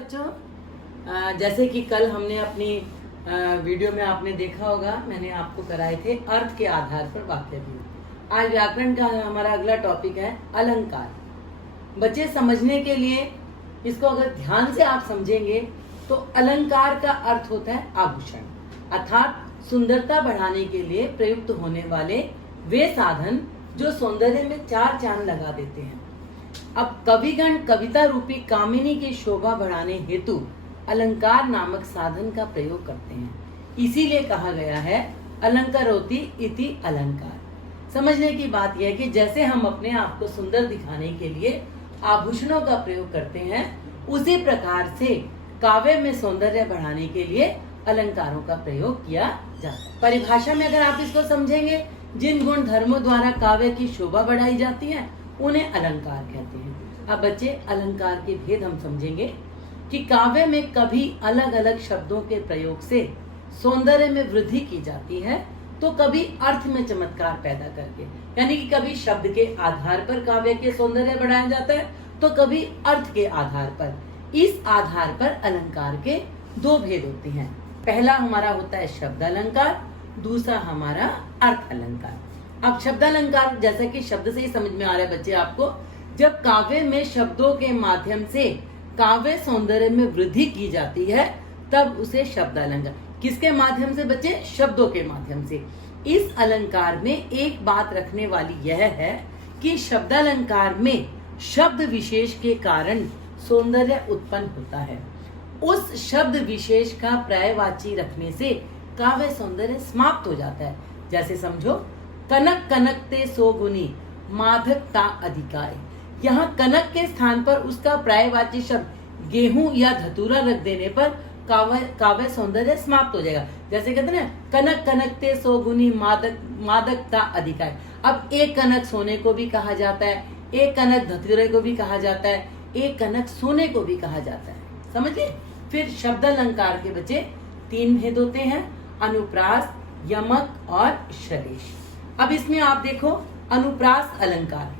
बच्चों, जैसे कि कल हमने अपनी वीडियो में आपने देखा होगा, मैंने आपको कराए थे अर्थ के आधार पर वाक्य भी। आज व्याकरण का हमारा अगला टॉपिक है अलंकार। बच्चे समझने के लिए इसको अगर ध्यान से आप समझेंगे तो अलंकार का अर्थ होता है आभूषण, अर्थात सुंदरता बढ़ाने के लिए प्रयुक्त होने वाले वे साधन जो सौंदर्य में चार चांद लगा देते हैं। अब कविगण कविता रूपी कामिनी की शोभा बढ़ाने हेतु अलंकार नामक साधन का प्रयोग करते हैं। इसीलिए कहा गया है अलंकारोति इति अलंकार। समझने की बात यह है कि जैसे हम अपने आप को सुंदर दिखाने के लिए आभूषणों का प्रयोग करते हैं, उसी प्रकार से काव्य में सौंदर्य बढ़ाने के लिए अलंकारों का प्रयोग किया जाता है। परिभाषा में अगर आप इसको समझेंगे, जिन गुण धर्मों द्वारा काव्य की शोभा बढ़ाई जाती है उन्हें अलंकार कहते हैं। अब बच्चे अलंकार के भेद हम समझेंगे कि काव्य में कभी अलग अलग शब्दों के प्रयोग से सौंदर्य में वृद्धि की जाती है, तो कभी अर्थ में चमत्कार पैदा करके, यानी कि कभी शब्द के आधार पर काव्य के सौंदर्य बढ़ाया जाता है, तो कभी अर्थ के आधार पर। इस आधार पर अलंकार के दो भेद होते हैं। पहला हमारा होता है शब्द अलंकार, दूसरा हमारा अर्थ अलंकार। अब शब्द अलंकार जैसा कि शब्द से ही समझ में आ रहा है बच्चे आपको, जब काव्य में शब्दों के माध्यम से काव्य सौंदर्य में वृद्धि की जाती है तब उसे शब्द अलंकार। किसके माध्यम से बच्चे? शब्दों के माध्यम से। इस अलंकार में एक बात रखने वाली यह है कि शब्द अलंकार में शब्द विशेष के कारण सौंदर्य उत्पन्न होता है। उस शब्द विशेष का पर्यायवाची रखने से काव्य सौंदर्य समाप्त हो जाता है। जैसे समझो, कनक कनकते सोगुनी माधकता अधिकाय। यहाँ कनक के स्थान पर उसका पर्यायवाची शब्द गेहूं या धतूरा रख देने पर काव्य सौंदर्य समाप्त हो जाएगा। जैसे कहते हैं ना, कनक कनकते सोगुनी मादकता अधिकाय। अब एक कनक सोने को भी कहा जाता है, एक कनक धतूरे को भी कहा जाता है, एक कनक सोने को भी कहा जाता है। समझिए। फिर शब्द अलंकार के बच्चे तीन भेद होते हैं, अनुप्रास, यमक और श्लेष। अब इसमें आप देखो, अनुप्रास अलंकार,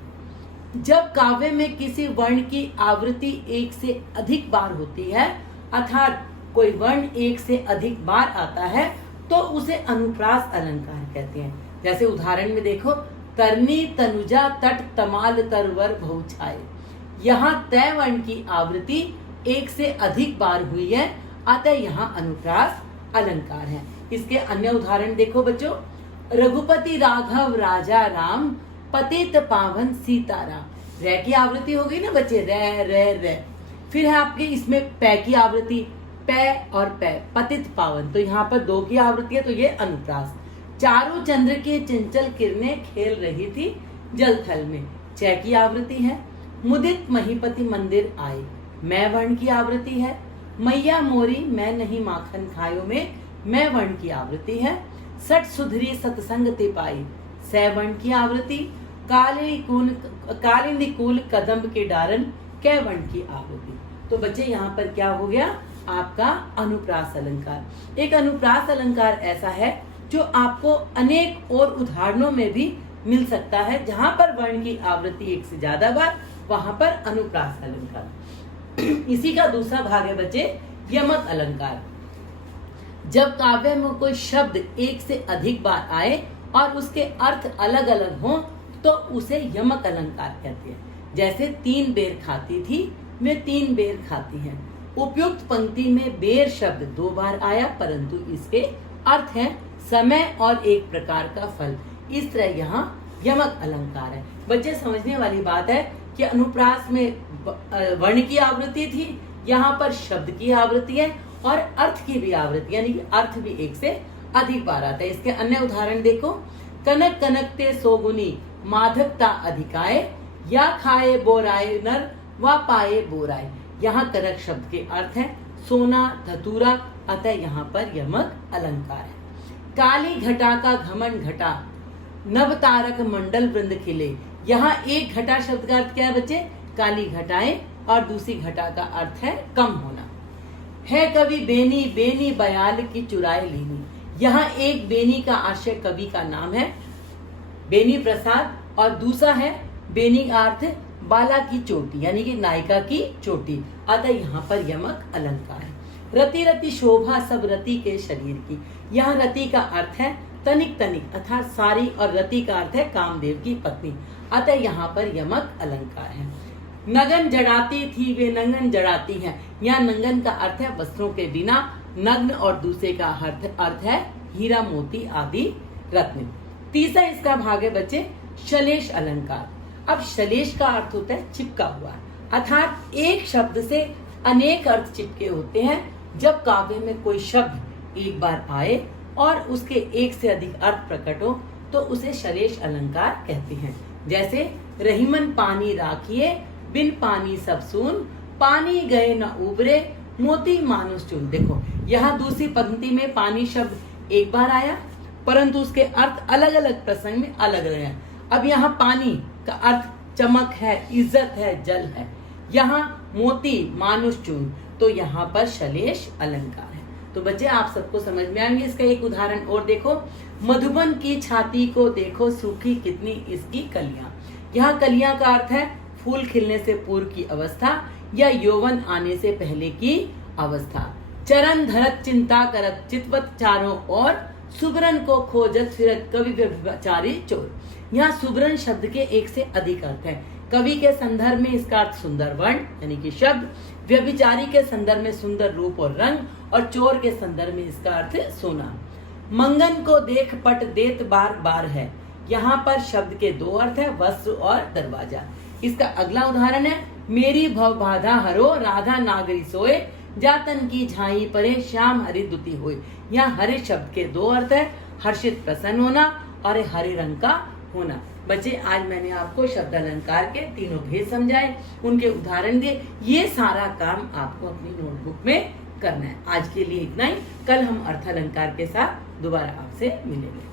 जब काव्य में किसी वर्ण की आवृत्ति एक से अधिक बार होती है, अर्थात कोई वर्ण एक से अधिक बार आता है, तो उसे अनुप्रास अलंकार कहते हैं। जैसे उदाहरण में देखो, तरनी तनुजा तट तमाल तरवर बहुछाए। यहाँ तय वर्ण की आवृत्ति एक से अधिक बार हुई है, अतः यहाँ अनुप्रास अलंकार है। इसके अन्य उदाहरण देखो बच्चों, रघुपति राघव राजा राम पतित पावन सीताराम। रे की आवृत्ति हो गई ना बच्चे, रे रे रे। फिर है आपके इसमें पै की आवृत्ति, पै और पै, पतित पावन, तो यहाँ पर दो की आवृत्ति है, तो ये अनुप्रास। चारों चंद्र के चंचल किरणें खेल रही थी जल थल में, चै की आवृत्ति है। मुदित महीपति मंदिर आए, मैं वर्ण की आवृत्ति है। मैया मोरी मैं नहीं माखन खायो में, मैं वर्ण की आवृत्ति है। सट सुधरी सत्संग ते पाई, सै वर्ण की आवृत्ति। कालिंदी कूल कदम्ब के डारन, कै वर्ण की आवृत्ति। तो बच्चे यहाँ पर क्या हो गया आपका अनुप्रास अलंकार। एक अनुप्रास अलंकार ऐसा है जो आपको अनेक और उदाहरणों में भी मिल सकता है। जहां पर वर्ण की आवृत्ति एक से ज्यादा बार, वहां पर अनुप्रास अलंकार। इसी का दूसरा भाग है बच्चे यमक अलंकार। जब काव्य में कोई शब्द एक से अधिक बार आए और उसके अर्थ अलग अलग हों, तो उसे यमक अलंकार कहते हैं। जैसे तीन बेर खाती थी, वे तीन बेर खाती हैं। उपयुक्त पंक्ति में बेर शब्द दो बार आया, परंतु इसके अर्थ है समय और एक प्रकार का फल। इस तरह यहाँ यमक अलंकार है। बच्चे समझने वाली बात है कि अनुप्रास में वर्ण की आवृत्ति थी, यहाँ पर शब्द की आवृत्ति है और अर्थ की भी आवृत्ति, यानी कि अर्थ भी एक से अधिक बार आता है। इसके अन्य उदाहरण देखो, कनक कनकते सोगुनी माधकता अधिकाय, या खाए बोराए नर व पाए बोराए। यहाँ कनक शब्द के अर्थ है सोना धतूरा, अतः यहाँ पर यमक अलंकार है। काली घटा का घमन घटा, नव तारक मंडल वृंद खिले। यहाँ एक घटा शब्द का अर्थ क्या है बच्चे? काली घटाएं, और दूसरी घटा का अर्थ है कम होना। है कवि बेनी बेनी बयाल की चुराए लीनी। यहाँ एक बेनी का आशय कवि का नाम है बेनी प्रसाद, और दूसरा है बेनी का अर्थ बाला की चोटी यानी कि नायिका की चोटी, अतः यहाँ पर यमक अलंकार है। रति रति शोभा सब रति के शरीर की, यहाँ रति का अर्थ है तनिक तनिक अर्थात सारी, और रति का अर्थ है कामदेव की पत्नी, अतः यहाँ पर यमक अलंकार है। नगन जड़ाती थी वे नंगन जड़ाती है, यहाँ नंगन का अर्थ है वस्त्रों के बिना, नग्न और दूसरे का अर्थ है हीरा मोती आदि रत्न। तीसरा इसका भाग है बच्चे शलेष अलंकार। अब शलेष का अर्थ होता है चिपका हुआ, अर्थात एक शब्द से अनेक अर्थ चिपके होते हैं। जब काव्य में कोई शब्द एक बार आए और उसके एक से अधिक अर्थ प्रकट हो तो उसे शलेष अलंकार कहते हैं। जैसे रहीमन पानी राखिए बिन पानी सब सून, पानी गए न उबरे मोती मानुष चून। देखो यहाँ दूसरी पंक्ति में पानी शब्द एक बार आया परंतु उसके अर्थ अलग अलग प्रसंग में अलग अलग हैं। अब यहाँ पानी का अर्थ चमक है, इज्जत है, जल है। यहाँ मोती मानुष चून, तो यहाँ पर शलेष अलंकार है। तो बच्चे आप सबको समझ में आएंगे। इसका एक उदाहरण और देखो, मधुबन की छाती को देखो सूखी कितनी इसकी कलियां। यहाँ कलियां का अर्थ है फूल खिलने से पूर्व की अवस्था या यौवन आने से पहले की अवस्था। चरण धरत चिंता करत चितवत चारों और, सुबरन को खोजत फिरत कवि व्यभिचारी चोर। यहाँ सुबरन शब्द के एक से अधिक अर्थ है। कवि के संदर्भ में इसका अर्थ सुंदर वर्ण यानी कि शब्द, व्यभिचारी के संदर्भ में सुंदर रूप और रंग, और चोर के संदर्भ में इसका अर्थ सोना। मंगन को देख पट देत बार बार है, यहाँ पर शब्द के दो अर्थ है, वस्त्र और दरवाजा। इसका अगला उदाहरण है मेरी भव बाधा हरो राधा नागरी सोए, जातन की झाई परे श्याम हरि दुती होए। यहाँ हरे शब्द के दो अर्थ है, हर्षित प्रसन्न होना और हरे रंग का होना। बच्चे आज मैंने आपको शब्द अलंकार के तीनों भेद समझाए, उनके उदाहरण दिए। ये सारा काम आपको अपनी नोटबुक में करना है। आज के लिए इतना ही, कल हम अर्थ अलंकार के साथ दोबारा आपसे मिलेंगे।